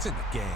It's in the game.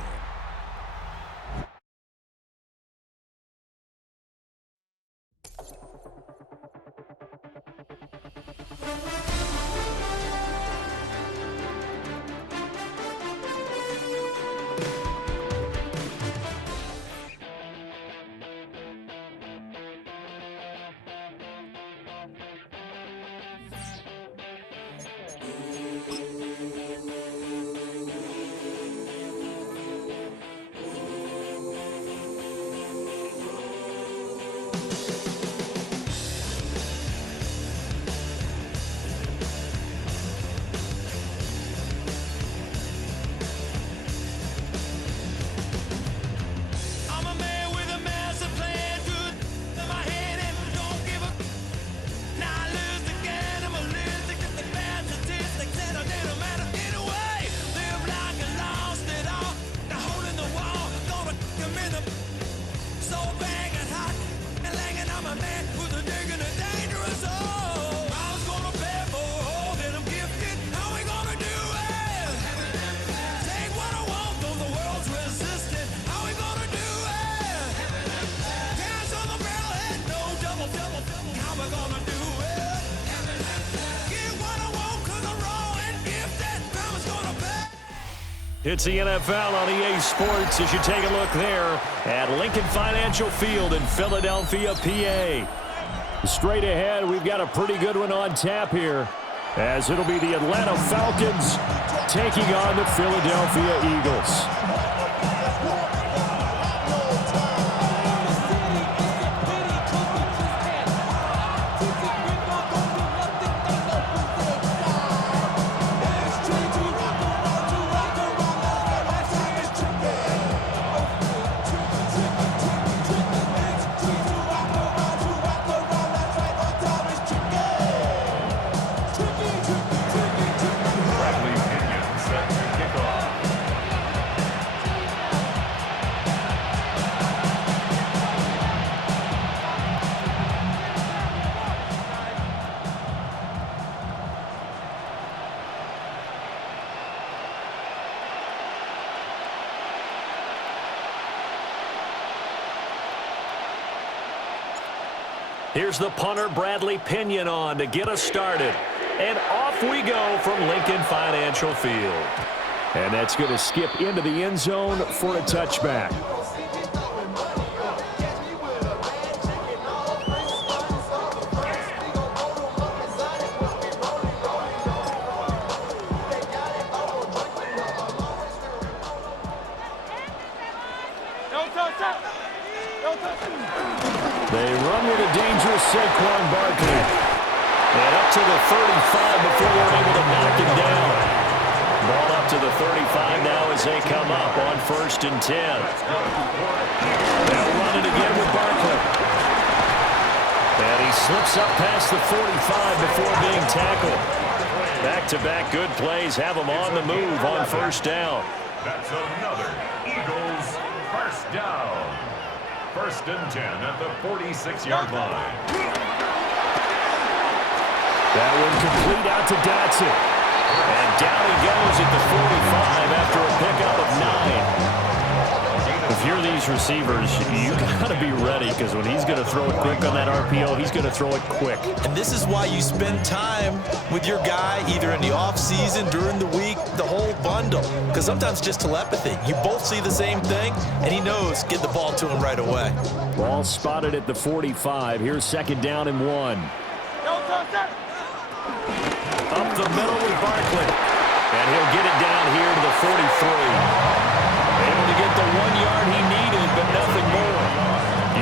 It's the NFL on EA Sports as you take a look there at Lincoln Financial Field in Philadelphia, PA. Straight ahead, we've got a pretty good one on tap here, as it'll be the Atlanta Falcons taking on the Philadelphia Eagles. Here's the punter, Bradley Pinion, on to get us started. And off we go from Lincoln Financial Field. And that's going to skip into the end zone for a touchback. They run with a dangerous Saquon Barkley. And up to the 35 before they're able to knock him down. Ball up to the 35 now as they come up on 1st and 10. They'll run it again with Barkley. And he slips up past the 45 before being tackled. Back-to-back good plays have him on the move on 1st down. That's another Eagles first down. 1st and 10 at the 46-yard line. That one complete out to Dotson. And down he goes at the 45 after a pickup of 9. If you're these receivers, you got to be ready, because when he's going to throw it quick on that RPO, he's going to throw it quick. And this is why you spend time with your guy, either in the offseason, during the week, the whole bundle. Because sometimes just telepathy. You both see the same thing, and he knows, get the ball to him right away. Ball spotted at the 45. Here's 2nd down and 1. Up the middle with Barkley. And he'll get it down here to the 43. Able to get the 1 yard he needed, but nothing more.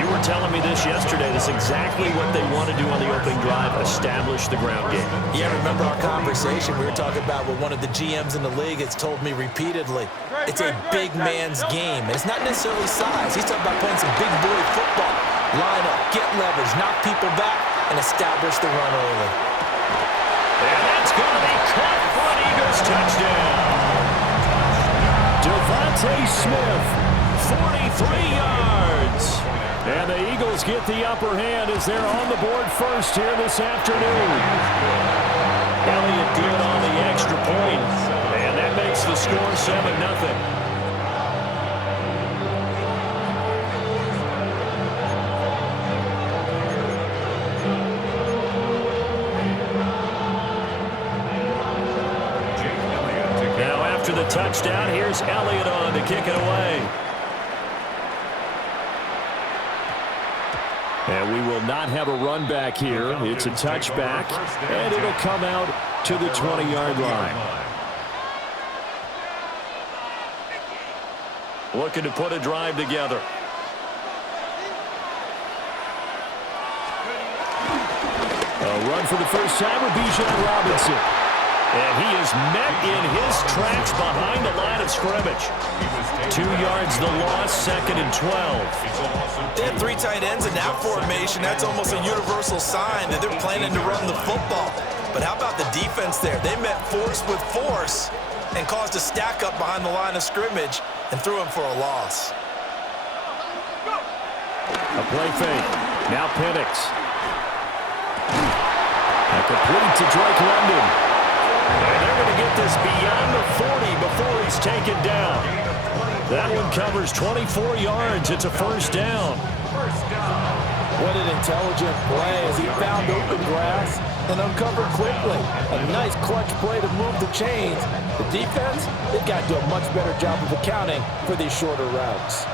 You were telling me this yesterday. That's exactly what they want to do on the opening drive, establish the ground game. Yeah, remember our conversation we were talking about with one of the GMs in the league has told me repeatedly, it's a big man's game. And it's not necessarily size. He's talking about playing some big boy football. Line up, get leverage, knock people back, and establish the run early. And that's going to be caught for an Eagles touchdown. Devontae Smith, 43 yards. And the Eagles get the upper hand as they're on the board first here this afternoon. Elliott good on the extra point. And that makes the score 7-0. After the touchdown, here's Elliott on to kick it away. And we will not have a run back here. It's a touchback, and it'll come out to the 20-yard line. Looking to put a drive together. A run for the first time with Bijan Robinson. And he is met in his tracks behind the line of scrimmage. 2 yards the loss, 2nd and 12. They had 3 tight ends in that formation. That's almost a universal sign that they're planning to run the football. But how about the defense there? They met force with force and caused a stack up behind the line of scrimmage and threw him for a loss. A play fake. Now Penix. A complete to Drake London. And they're going to get this beyond the 40 before he's taken down. That one covers 24 yards. It's a first down. What an intelligent play as he found open grass and uncovered quickly. A nice clutch play to move the chains. The defense, they've got to do a much better job of accounting for these shorter routes.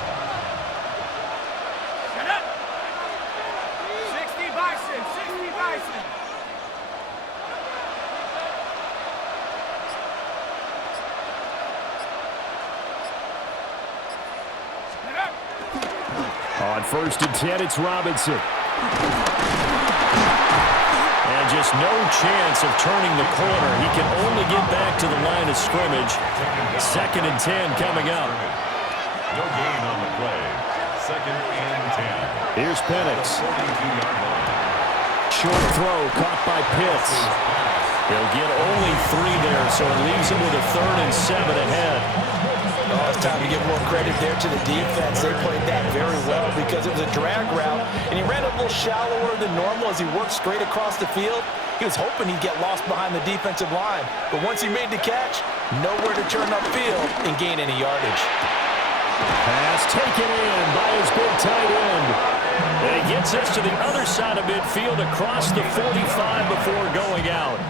60 Bison, 60 Bison. On 1st and 10, it's Robinson. And just no chance of turning the corner. He can only get back to the line of scrimmage. 2nd and 10 coming up. No gain on the play. 2nd and 10. Here's Penix. 42-yard line. Short throw caught by Pitts. He'll get only 3 there, so it leaves him with a 3rd and 7 ahead. Oh, it's time to give more credit there to the defense. They played that very well because it was a drag route, and he ran a little shallower than normal as he worked straight across the field. He was hoping he'd get lost behind the defensive line, but once he made the catch, nowhere to turn upfield and gain any yardage. Pass taken in by his big tight end. And he gets us to the other side of midfield across the 45 before going out.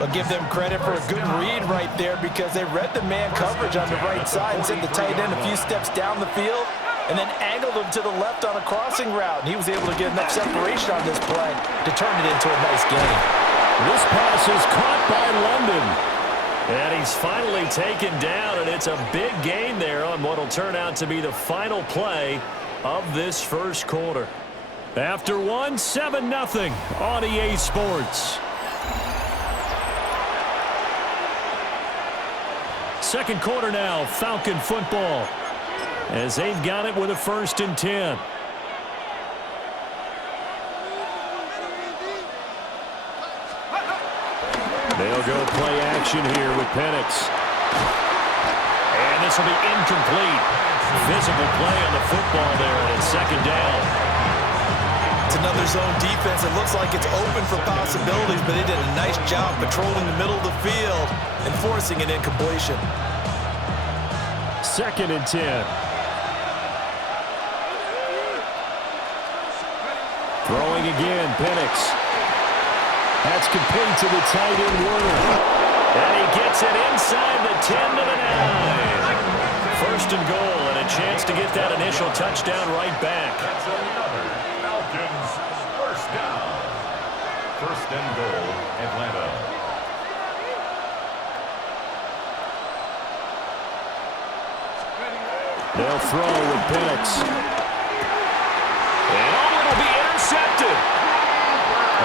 I'll give them credit for a good read right there because they read the man coverage on the right side and sent the tight end a few steps down the field and then angled him to the left on a crossing route. And he was able to get enough separation on this play to turn it into a nice gain. This pass is caught by London. And he's finally taken down, and it's a big gain there on what will turn out to be the final play of this first quarter. After 7-0 on EA Sports. Second quarter now, Falcon football, as they've got it with a 1st and 10. They'll go play action here with Penix. And this will be incomplete. Visible play on the football there, and it's 2nd down. It's another zone defense. It looks like it's open for possibilities, but they did a nice job patrolling the middle of the field and forcing an incompletion. 2nd and 10. Throwing again, Penix. That's complete to the tight end Warner. And he gets it inside the 10 to the 9. 1st and goal, and a chance to get that initial touchdown right back. That's another Falcons first down. 1st and goal, Atlanta. They'll throw with Penix. And it'll be intercepted.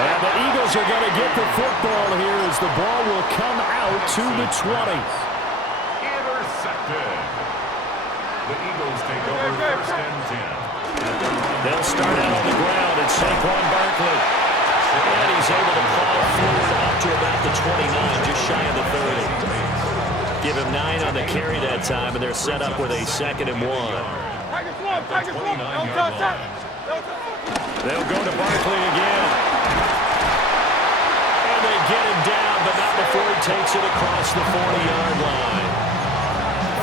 And the Eagles are going to get the football here as the ball will come out to the 20. Intercepted. The Eagles take over 1st and 10. They'll start out on the ground. It's Saquon Barkley. And he's able to plow forward up to about the 29, just shy of the 30. Give him 9 on the carry that time, and they're set up with a 2nd and 1. They'll go to Barkley again. And they get him down, but not before he takes it across the 40-yard line.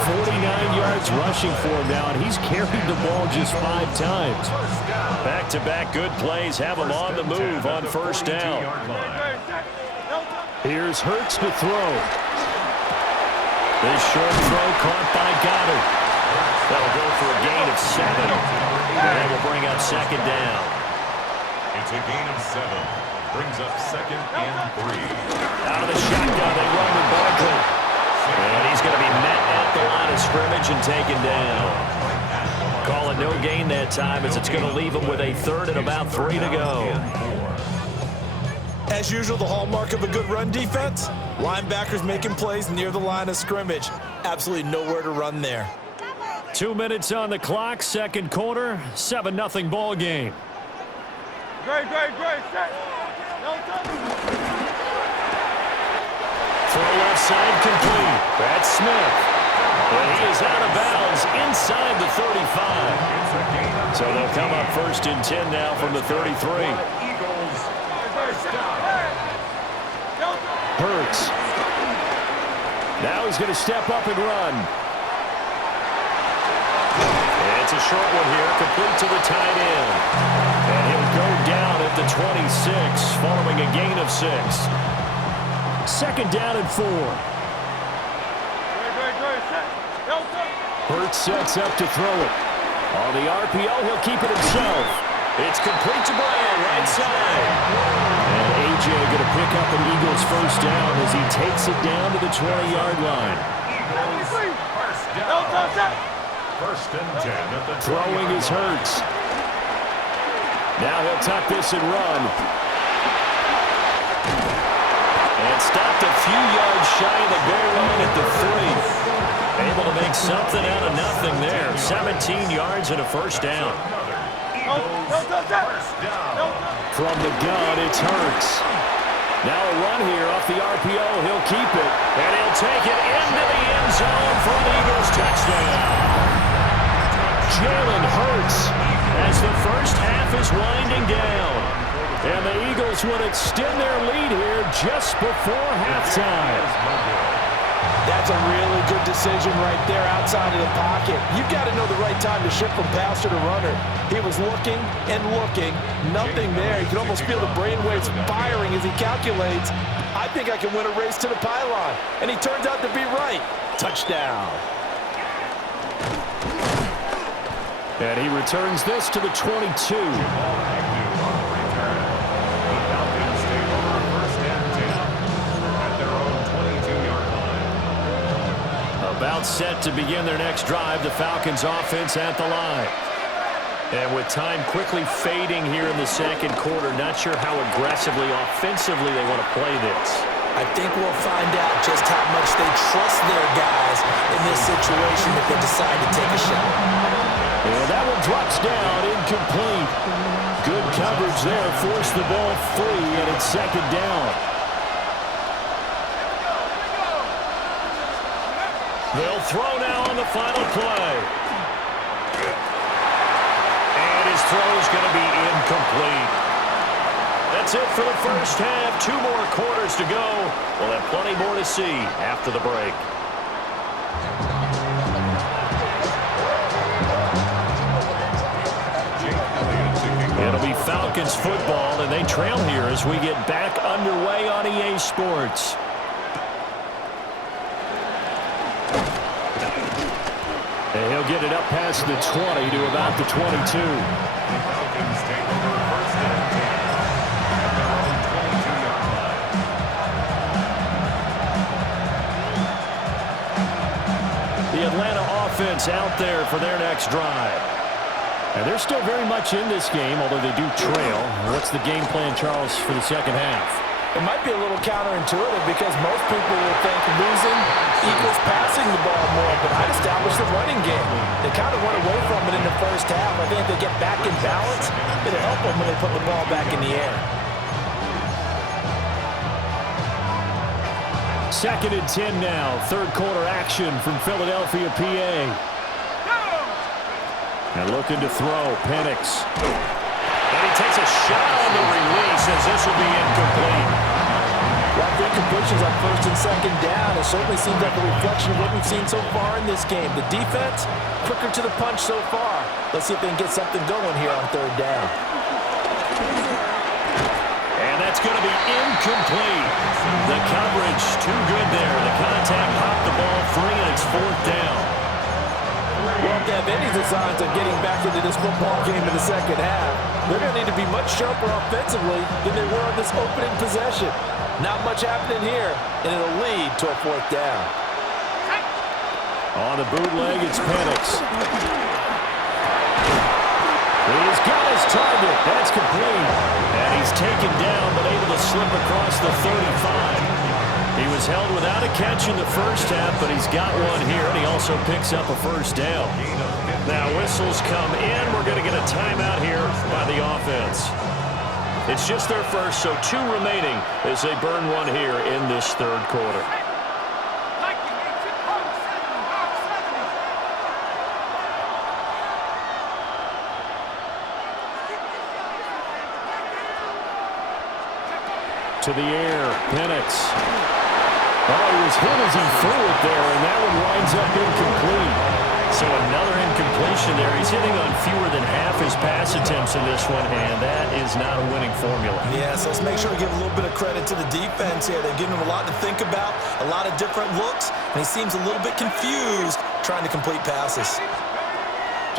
49 yards rushing for him now, and he's carried the ball just 5 times. Back-to-back good plays have him on the move on 1st down. Here's Hurts to throw. This short throw caught by Goddard. That'll go for a gain of 7. And that will bring up second down. It's a gain of 7. Brings up 2nd and 3. Out of the shotgun, they run with Barkley. And he's going to be met at the line of scrimmage and taken down. Call it no gain that time as it's going to leave him with a 3rd and about 3 to go. As usual, the hallmark of a good run defense, linebackers making plays near the line of scrimmage. Absolutely nowhere to run there. 2 minutes on the clock, second quarter, 7-0 ball game. Great. Set. Throw left side complete. That's Smith. And he is out of bounds inside the 35. So they'll come up 1st and 10 now from the 33. Eagles, first down. Hurts. Now he's going to step up and run. And it's a short one here, complete to the tight end. And he'll go down at the 26, following a gain of 6. 2nd down and 4. Hurts sets up to throw it. On the RPO, he'll keep it himself. It's complete to Brown, right side. And A.J. going to pick up an Eagles first down as he takes it down to the 20-yard line. Eagles, first down. 1st and 10 at the Throwing is Hurts. Now he'll tuck this and run. And stopped a few yards shy of the goal line at the 3. Able to make something out of nothing there. 17 yards and a first down. From the gun, it's Hurts. Now a run here off the RPO. He'll keep it. And he'll take it into the end zone for an Eagles touchdown. Jalen Hurts as the first half is winding down. And the Eagles would extend their lead here just before halftime. That's a really good decision right there outside of the pocket. You've got to know the right time to shift from passer to runner. He was looking and looking, nothing there. You can almost feel the brainwaves firing as he calculates, I think I can win a race to the pylon. And he turns out to be right. Touchdown. And he returns this to the 22. About set to begin their next drive, the Falcons offense at the line. And with time quickly fading here in the second quarter, not sure how aggressively, offensively they want to play this. I think we'll find out just how much they trust their guys in this situation if they decide to take a shot. And that one drops down, incomplete. Good coverage there, forced the ball free, and it's second down. They'll throw now on the final play. And his throw is going to be incomplete. That's it for the first half. 2 more quarters to go. We'll have plenty more to see after the break. It'll be Falcons football, and they trail here as we get back underway on EA Sports. And he'll get it up past the 20 to about the 22. The Atlanta offense out there for their next drive. And they're still very much in this game, although they do trail. What's the game plan, Charles, for the second half? It might be a little counterintuitive because most people will think losing equals passing the ball more, but I'd establish the running game. They kind of went away from it in the first half. I think if they get back in balance, it'll help them when they put the ball back in the air. 2nd and 10 now. Third quarter action from Philadelphia, PA. And looking to throw, Penix. And he takes a shot on the release as this will be incomplete. Well, I think completions on 1st and 2nd down. It certainly seems like a reflection of what we've seen so far in this game. The defense, quicker to the punch so far. Let's see if they can get something going here on 3rd down. And that's going to be incomplete. The coverage too good there. The contact popped the ball free have any designs on getting back into this football game in the second half. They're going to need to be much sharper offensively than they were on this opening possession. Not much happening here, and it'll lead to a fourth down. On the bootleg, it's Penix. He's got his target. That's complete. And he's taken down, but able to slip across the 35. He was held without a catch in the first half, but he's got one here, and he also picks up a first down. Now whistles come in. We're going to get a timeout here by the offense. It's just their first, so 2 remaining as they burn one here in this third quarter. To the air, Penix. Oh, he was hit as he threw it there, and that one winds up incomplete. So another incompletion there. He's hitting on fewer than half his pass attempts in this one, and that is not a winning formula. Yeah, so let's make sure to give a little bit of credit to the defense here. They're giving him a lot to think about, a lot of different looks, and he seems a little bit confused trying to complete passes.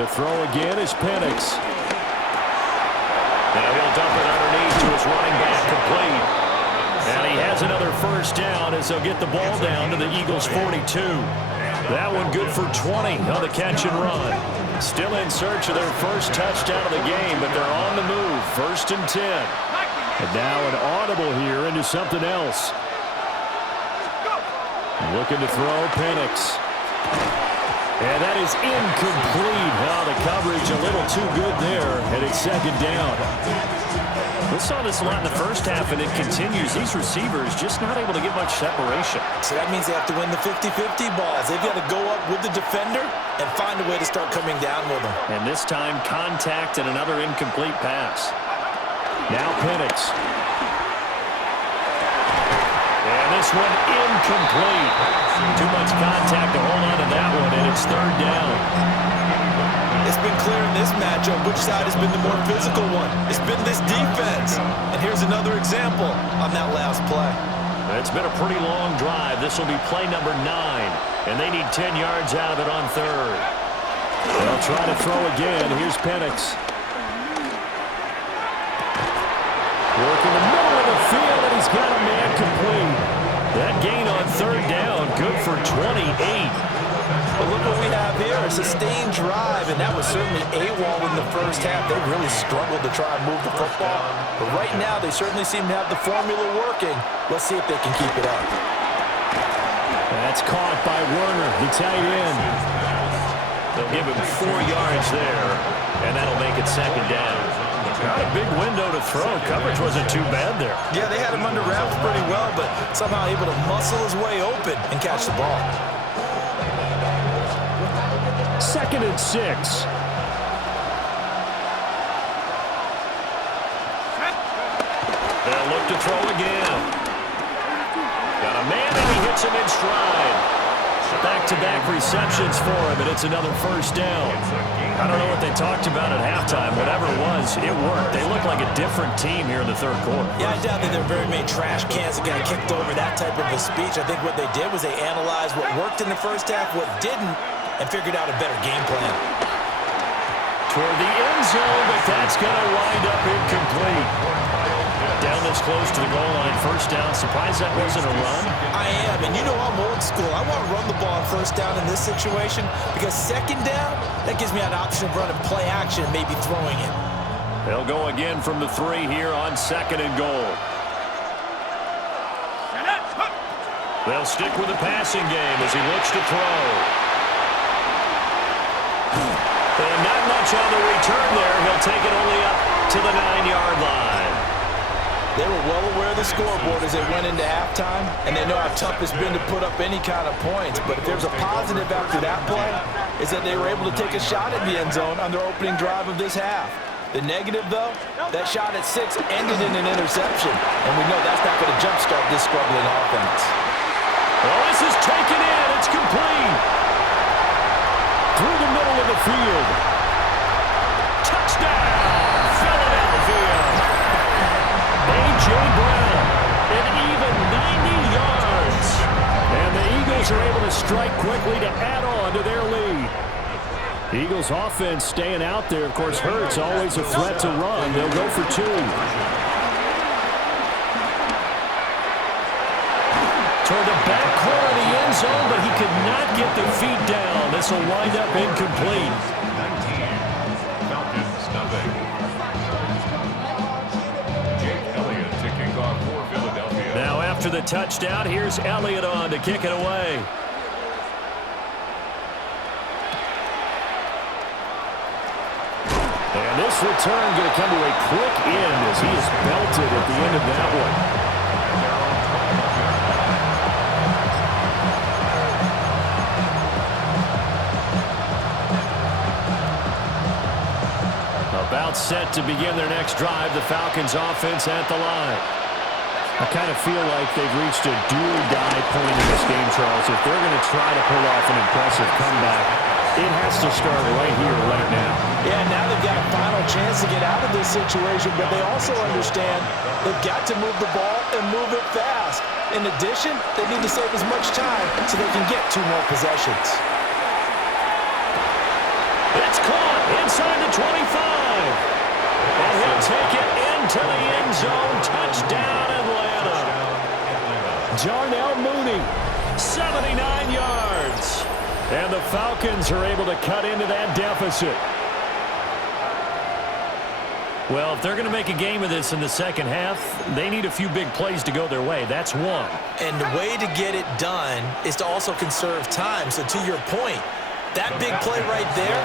To throw again is Penix. Now he'll dump it underneath to his running back, complete. And he has another first down as they'll get the ball down to the Eagles' 42. That one good for 20 on the catch and run. Still in search of their first touchdown of the game, but they're on the move. 1st and 10. And now an audible here into something else. Looking to throw, Penix. And that is incomplete. The coverage a little too good there, and it's 2nd down. We saw this a lot in the first half, and it continues. These receivers just not able to get much separation. So that means they have to win the 50-50 balls. They've got to go up with the defender and find a way to start coming down with them. And this time, contact and another incomplete pass. Now Penix. And this one incomplete. Too much contact to hold on to that one, and it's 3rd down. It's been clear in this matchup which side has been the more physical one. It's been this defense. And here's another example on that last play. It's been a pretty long drive. This will be play number 9. And they need 10 yards out of it on 3rd. They'll try to throw again. Here's Penix. Work in the middle of the field, and he's got a man complete. That gain on 3rd down, good for 28. But look what we have here, a sustained drive, and that was certainly AWOL in the first half. They really struggled to try and move the football. But right now, they certainly seem to have the formula working. Let's see if they can keep it up. That's caught by Werner, the tight end. They'll give him 4 yards there, and that'll make it 2nd down. Not a big window to throw. Coverage wasn't too bad there. Yeah, they had him under wraps pretty well, but somehow able to muscle his way open and catch the ball. 2nd and 6. They'll look to throw again. Got a man, and he hits him in stride. Back-to-back receptions for him, and it's another first down. I don't know what they talked about at halftime. Whatever it was, it worked. They look like a different team here in the 3rd quarter. Yeah, I doubt that there are very many trash cans that got kicked over, that type of a speech. I think what they did was they analyzed what worked in the first half, what didn't, and figured out a better game plan. Toward the end zone, but that's going to wind up incomplete. Down this close to the goal line, first down. Surprised that wasn't a run? I am, and you know I'm old school. I want to run the ball on first down in this situation because 2nd down, that gives me an option of running play action, maybe throwing it. They'll go again from the 3 here on 2nd and goal. They'll stick with the passing game as he looks to throw. And not much on the return there. He'll take it only up to the 9-yard line. They were well aware of the scoreboard as they went into halftime, and they know how tough it's been to put up any kind of points. But if there's a positive after that play, is that they were able to take a shot at the end zone on their opening drive of this half. The negative, though, that shot at 6 ended in an interception, and we know that's not going to jumpstart this struggling offense. Well, this is taken in. It's complete. Through the middle of the field. Touchdown, Philadelphia. A.J. Brown, an even 90 yards. And the Eagles are able to strike quickly to add on to their lead. Eagles offense staying out there. Of course, Hurts always a threat to run. They'll go for 2. Toward the back corner of the end zone, but he could not get the feet down. This will wind up incomplete. 19. Falcons nothing. Jake Elliott to kick off for Philadelphia. Now after the touchdown, here's Elliott on to kick it away. And this return going to come to a quick end as he is belted at the end of that one. About set to begin their next drive, the Falcons offense at the line. I kind of feel like they've reached a do-or-die point in this game, Charles. If they're going to try to pull off an impressive comeback, it has to start right here, right now. Yeah, now they've got a final chance to get out of this situation, but they also understand they've got to move the ball and move it fast. In addition, they need to save as much time so they can get 2 more possessions. It's caught inside the 25. And he'll take it into the end zone. Touchdown, Atlanta. Jarnell Mooney, 79 yards. And the Falcons are able to cut into that deficit. Well, if they're going to make a game of this in the second half, they need a few big plays to go their way. That's one. And the way to get it done is to also conserve time. So to your point, that big play right there,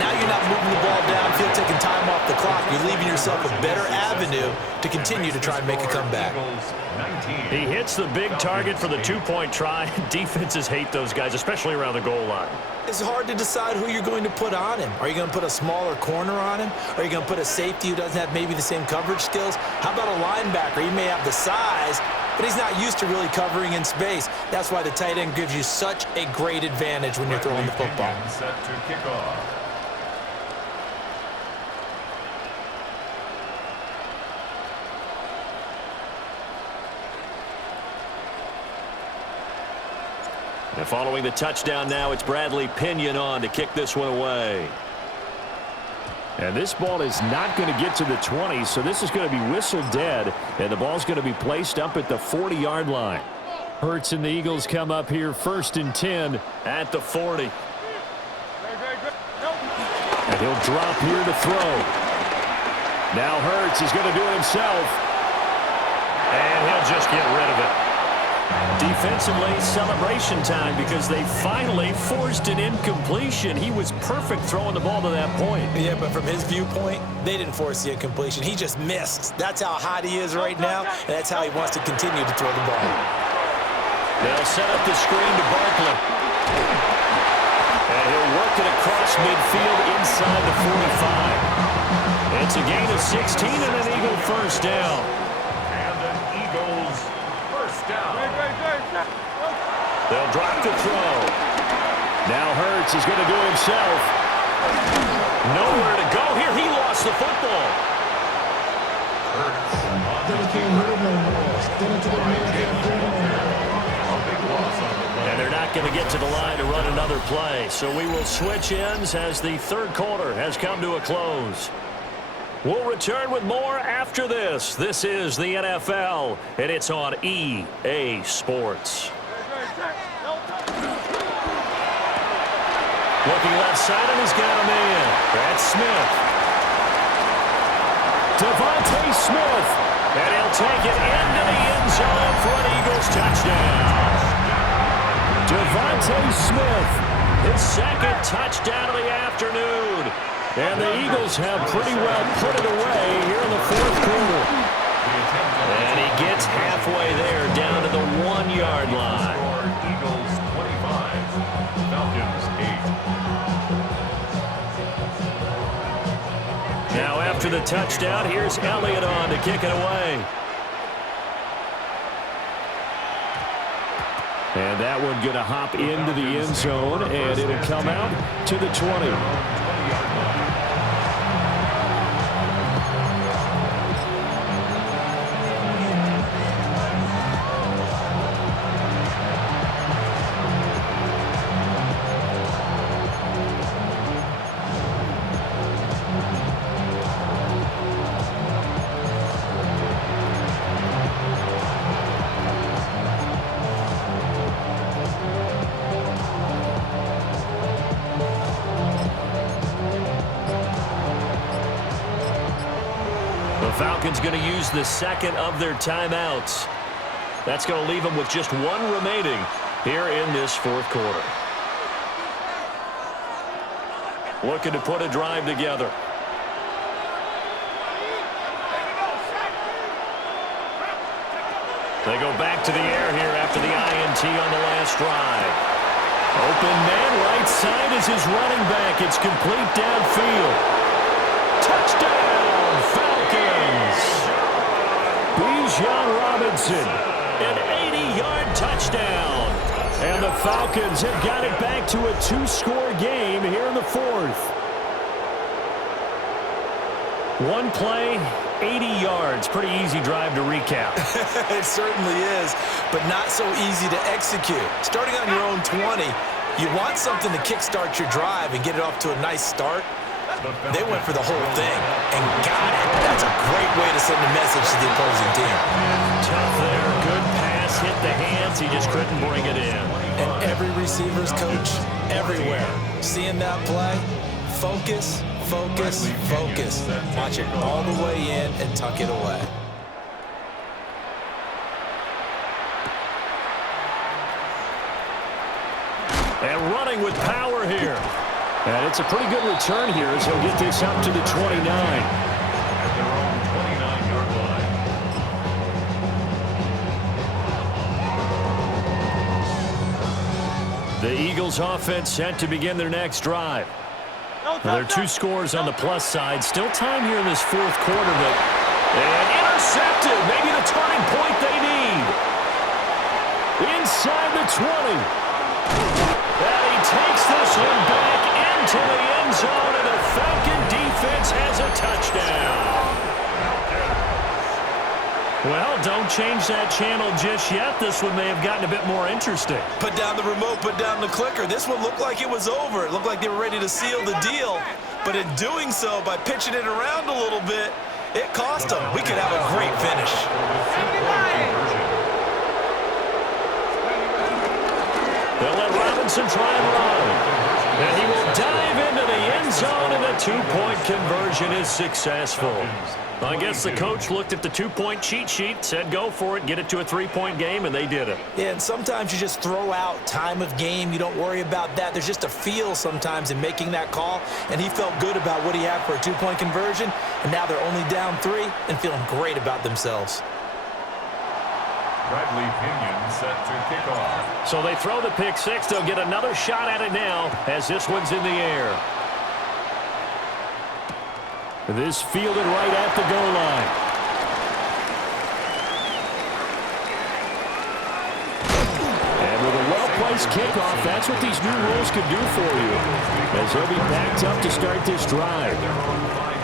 now you're not moving the ball downfield, taking time off the clock. You're leaving yourself a better avenue to continue to try and make a comeback. He hits the big target for the 2-point try. Defenses hate those guys, especially around the goal line. It's hard to decide who you're going to put on him. Are you going to put a smaller corner on him? Are you going to put a safety who doesn't have maybe the same coverage skills? How about a linebacker? He may have the size, but he's not used to really covering in space. That's why the tight end gives you such a great advantage when you're throwing the football. Set to kick off. And following the touchdown now, it's Bradley Pinion on to kick this one away. And this ball is not going to get to the 20, so this is going to be whistled dead, and the ball's going to be placed up at the 40-yard line. Hurts and the Eagles come up here 1st and 10 at the 40. And he'll drop here to throw. Now Hurts is going to do it himself. And he'll just get rid of it. Defensively, celebration time because they finally forced an incompletion. He was perfect throwing the ball to that point. Yeah, but from his viewpoint, they didn't force the incompletion. He just missed. That's how hot he is right now, and that's how he wants to continue to throw the ball. They'll set up the screen to Barkley. And he'll work it across midfield inside the 45. It's a gain of 16 and an Eagle first down. And an Eagles first down. They'll drop the throw. Now Hurts is going to do it himself. Nowhere to go here. He lost the football. And they're not going to get to the line to run another play. So we will switch ends as the third quarter has come to a close. We'll return with more after this. This is the NFL, and it's on EA Sports. Looking left side, and he's got a man. That's Smith. Devontae Smith. And he'll take it into the end zone for an Eagles touchdown. Devontae Smith, his second touchdown of the afternoon. And the Eagles have pretty well put it away here in the fourth quarter. And he gets halfway there down to the 1-yard line. Eagles 25, Falcons 8. Now after the touchdown, here's Elliott on to kick it away. And that one going to hop into the end zone, and it'll come out to the 20. Falcons going to use the second of their timeouts. That's going to leave them with just one remaining here in this fourth quarter. Looking to put a drive together. They go back to the air here after the INT on the last drive. Open man, right side is his running back. It's complete downfield. Touchdown, Falcons! Bijan Robinson, an 80-yard touchdown. And the Falcons have got it back to a two-score game here in the fourth. One play, 80 yards. Pretty easy drive to recap. It certainly is, but not so easy to execute. Starting on your own 20, you want something to kickstart your drive and get it off to a nice start. They went for the whole thing and got it. That's a great way to send a message to the opposing team. Tough there. Good pass. Hit the hands. He just couldn't bring it in. And every receiver's coach everywhere. Seeing that play, focus, focus, focus. Watch it all the way in and tuck it away. And running with power here. And it's a pretty good return here as he'll get this up to the 29. At their own 29-yard line. The Eagles offense set to begin their next drive. Well, there are two scores on the plus side. Still time here in this fourth quarter, but and intercepted. Maybe the turning point they need. Inside the 20. And he takes this one back into the end zone, and the Falcon defense has a touchdown. Well, don't change that channel just yet. This one may have gotten a bit more interesting. Put down the remote, put down the clicker. This one looked like it was over. It looked like they were ready to seal the deal. But in doing so, by pitching it around a little bit, it cost them. We could have a great finish. They'll let Robinson try and run. And he will dive into the end zone, and the two-point conversion is successful. I guess the coach looked at the two-point cheat sheet, said go for it, get it to a three-point game, and they did it. Yeah, and sometimes you just throw out time of game. You don't worry about that. There's just a feel sometimes in making that call, and he felt good about what he had for a two-point conversion, and now they're only down 3 and feeling great about themselves. Bradley Pinion set to kick off. So they throw the pick six. They'll get another shot at it now as this one's in the air. This fielded right at the goal line. And with a well-placed kickoff, that's what these new rules can do for you, as he'll be backed up to start this drive.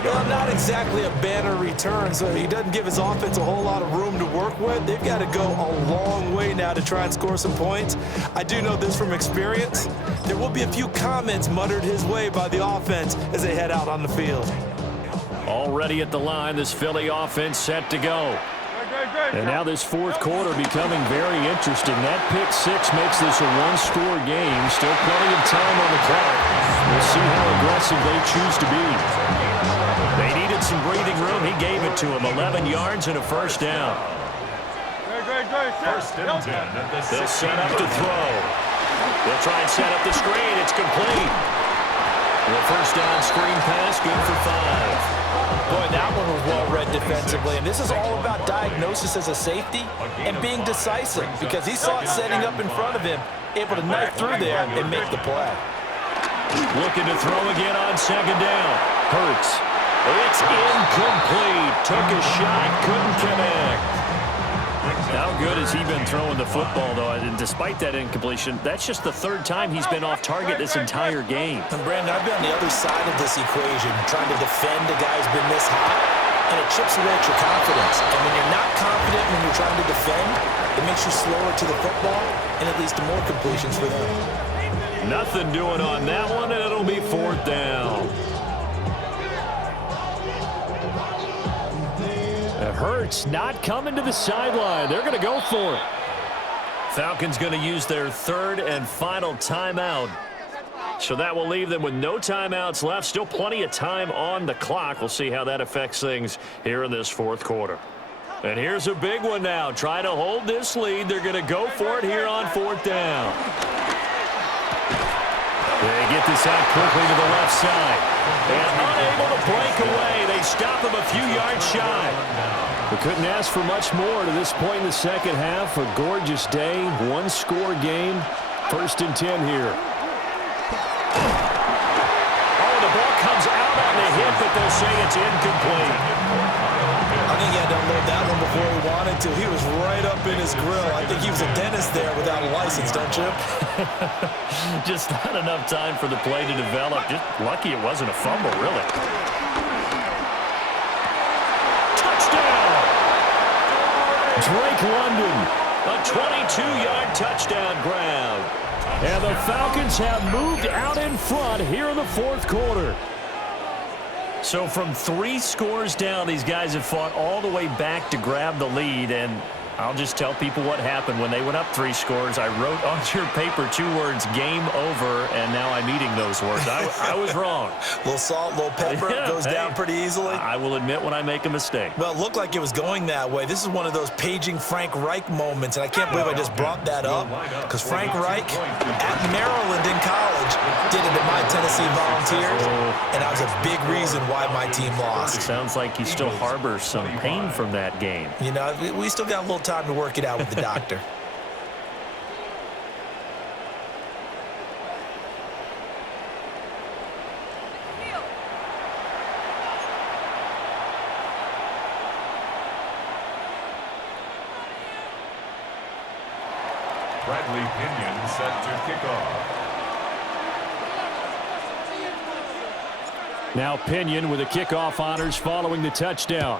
Well, not exactly a banner return, so he doesn't give his offense a whole lot of room to work with. They've got to go a long way now to try and score some points. I do know this from experience. There will be a few comments muttered his way by the offense as they head out on the field. Already at the line, this Philly offense set to go. And now this fourth quarter becoming very interesting. That pick six makes this a one-score game. Still plenty of time on the clock. We'll see how aggressive they choose to be. They needed some breathing room. He gave it to them. 11 yards and a first down. First and 10 at the 16. They'll set up to throw. They'll try and set up the screen. It's complete. The first down screen pass, good for 5. Boy, that one was well-read defensively, and this is all about diagnosis as a safety and being decisive, because he saw it setting up in front of him, able to knife through there and make the play. Looking to throw again on second down. Hurts. It's incomplete. Took a shot, couldn't connect. How good has he been throwing the football, though? And despite that incompletion, that's just the third time he's been off target this entire game. And Brandon, I've been on the other side of this equation, trying to defend a guy who's been this hot, and it chips away at your confidence. And when you're not confident when you're trying to defend, it makes you slower to the football, and it leads to more completions for them. Nothing doing on that one, and it'll be fourth down. It hurts, not coming to the sideline. They're going to go for it. Falcons going to use their third and final timeout So that will leave them with no timeouts left. Still plenty of time on the clock. We'll see how that affects things here in this fourth quarter. And here's a big one now. Trying to hold this lead. They're going to go for it here on fourth down. They get this out quickly to the left side. And unable to break away. They stop him a few yards shy. We couldn't ask for much more to this point in the second half. A gorgeous day, one-score game. 1st and 10 here. Oh, the ball comes out on the hit, but they'll say it's incomplete. I think he had to unload that one before he wanted to. He was right up in his grill. I think he was a dentist there without a license, don't you? Just not enough time for the play to develop. Just lucky it wasn't a fumble, really. Touchdown! Drake London, a 22-yard touchdown grab. And the Falcons have moved out in front here in the fourth quarter. So from 3 scores down, these guys have fought all the way back to grab the lead. And I'll just tell people what happened when they went up 3 scores. I wrote on your paper 2 words, game over, and now I'm eating those words. I was wrong. A little salt, a little pepper, goes down pretty easily. I will admit when I make a mistake. Well, it looked like it was going that way. This is one of those paging Frank Reich moments, and I can't believe I just brought that up, because Frank Reich at Maryland in college did it to my Tennessee Volunteers, and that was a big reason why my team lost. It sounds like you still harbor some pain from that game. You know, we still got a little time to work it out with the doctor. Bradley Pinion set to kick off. Now Pinion with the kickoff honors following the touchdown.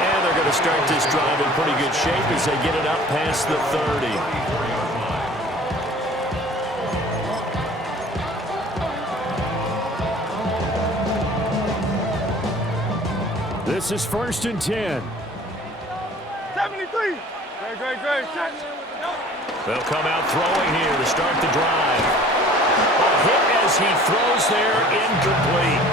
And they're going to start this drive in pretty good shape as they get it up past the 30. This is 1st and 10. 73. Great. Set. They'll come out throwing here to start the drive. A hit as he throws there, incomplete.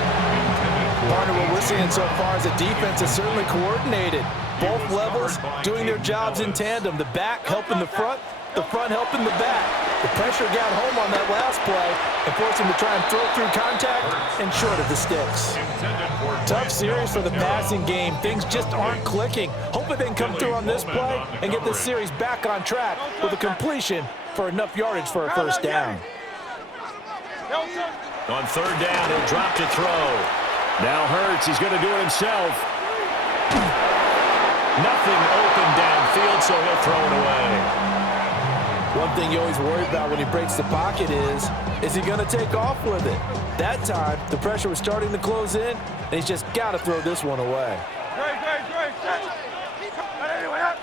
Partner, what we're seeing so far is the defense is certainly coordinated. Both levels doing their jobs in tandem. The back helping the front helping the back. The pressure got home on that last play and forced him to try and throw through contact and short of the sticks. Tough series for the passing game. Things just aren't clicking. Hopefully they can come through on this play and get this series back on track with a completion for enough yardage for a first down. On 3rd down, he'll drop to throw. Now Hurts, he's going to do it himself. Nothing open downfield, so he'll throw it away. One thing you always worry about when he breaks the pocket is he going to take off with it? That time, the pressure was starting to close in, and he's just got to throw this one away. Great. Set. Anyway, up.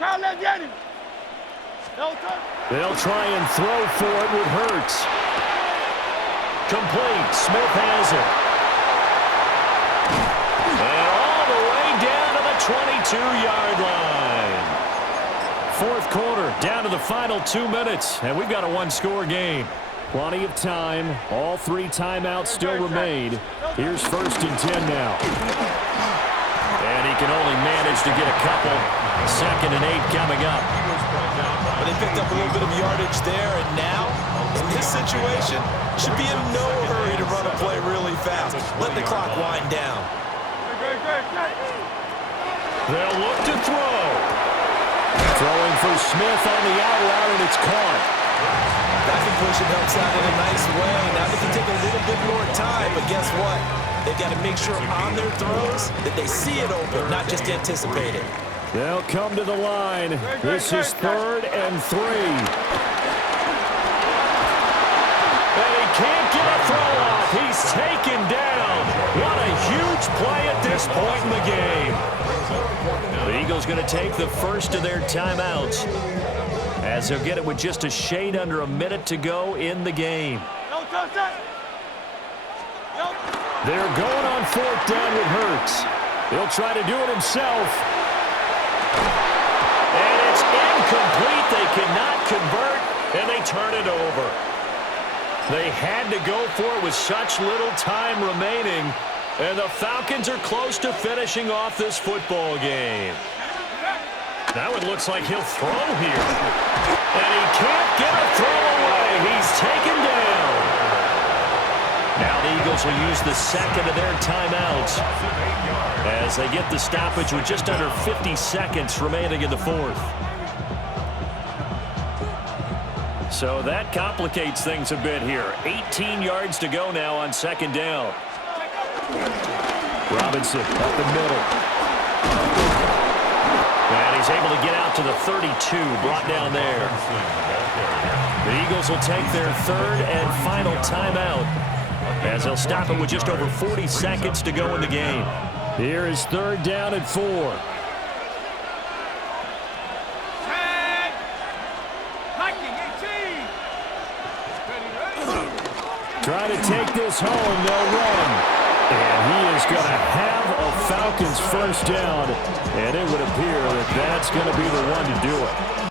Now let's get him. They'll try and throw for it with Hurts. Complete. Smith has it. And all the way down to the 22-yard line. Fourth quarter, down to the final 2 minutes, and we've got a one-score game. Plenty of time. All 3 timeouts still remain. Here's 1st and 10 now. And he can only manage to get a couple. 2nd and 8 coming up. But they picked up a little bit of yardage there, and now, in this situation, should be in no hurry to run a play really fast. Let the clock wind down. They'll look to throw. Throwing for Smith on the out route, and it's caught. That completion helps out in a nice way. Now they can take a little bit more time, but guess what? They've got to make sure on their throws that they see it open, not just anticipate it. They'll come to the line. This is 3rd and 3. And he can't get a throw off. He's taken down. What a huge play at this point in the game. The Eagles going to take the first of their timeouts as they'll get it with just a shade under a minute to go in the game. They're going on 4th down with Hurts. He'll try to do it himself. And it's incomplete. They cannot convert, and they turn it over. They had to go for it with such little time remaining, and the Falcons are close to finishing off this football game. Now it looks like he'll throw here. And he can't get a throw away. He's taken down. Now the Eagles will use the second of their timeouts as they get the stoppage with just under 50 seconds remaining in the fourth. So that complicates things a bit here. 18 yards to go now on second down. Robinson up the middle. And he's able to get out to the 32, brought down there. The Eagles will take their third and final timeout as they'll stop it with just over 40 seconds to go in the game. Here is third down and 4. Trying to take this home, they'll run. And he is going to have a Falcons first down, and it would appear that that's going to be the one to do it.